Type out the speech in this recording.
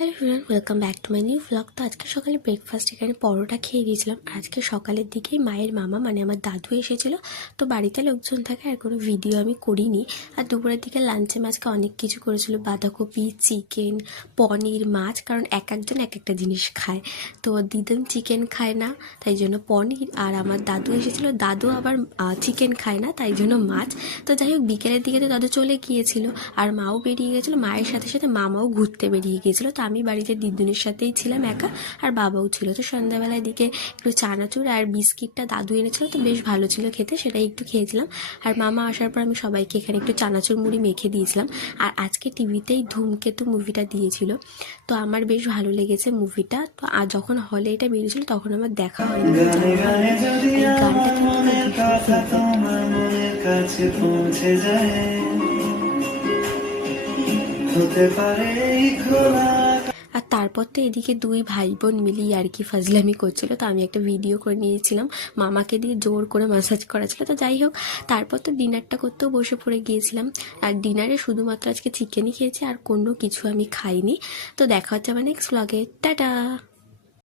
Hello everyone, welcome back to my new vlog. তো আজকে সকালে ব্রেকফাস্ট এখানে পরোটা খেয়ে গিয়েছিলাম। আজকে সকালের দিকেই মায়ের মামা মানে আমার দাদু এসেছিলো। তো বাড়িতে লোকজন থাকে আর কোনো ভিডিও আমি করিনি। আর দুপুরের দিকে লাঞ্চে মাছকে অনেক কিছু করেছিল, বাঁধাকপি, চিকেন, পনির, মাছ, কারণ এক একজন এক একটা জিনিস খায়। তো দিদুন চিকেন খায় না, তাই জন্য পনির। আর আমার দাদু এসেছিলো, দাদু আবার চিকেন খায় না, তাই জন্য মাছ। তো যাই হোক, বিকেলের দিকে তো দাদু চলে গিয়েছিল আর মাও বেরিয়ে গেছিলো। মায়ের সাথে সাথে মামাও ঘুরতে বেরিয়ে গিয়েছিলো। তো আমি বাড়িতে দিদুনের সাথেই ছিলাম একা, আর বাবাও ছিল। তো সন্ধ্যাবেলার দিকে একটু চানাচুর আর বিস্কিটটা দাদু এনেছিল, তো বেশ ভালো ছিল খেতে, সেটাই একটু খেয়েছিলাম। আর মামা আসার পর আমি সবাইকে এখানে একটু চানাচুর মুড়ি মেখে দিয়েছিলাম। আর আজকে টিভিতেই ধূমকেতু মুভিটা দিয়েছিল, তো আমার বেশ ভালো লেগেছে মুভিটা। তো আর যখন হলে এটা বেরিয়েছিল তখন আমার দেখা হয়নি। এই গানটা কিন্তু আর তারপর তো এদিকে দুই ভাই বোন মিলিয়ে আর কি ফাজলামি করছিল। তো আমি একটা ভিডিও করে নিয়েছিলাম, মামাকে দিয়ে জোর করে ম্যাসাজ করাছিল। তো যাই হোক, তারপর তো ডিনারটা করতেও বসে পড়ে গিয়েছিলাম। আর ডিনারে শুধুমাত্র আজকে চিকেনই খেয়েছি, আর কোনো কিছু আমি খাইনি। তো দেখা হচ্ছে আমার নেক্সট ব্লগে। টাটা।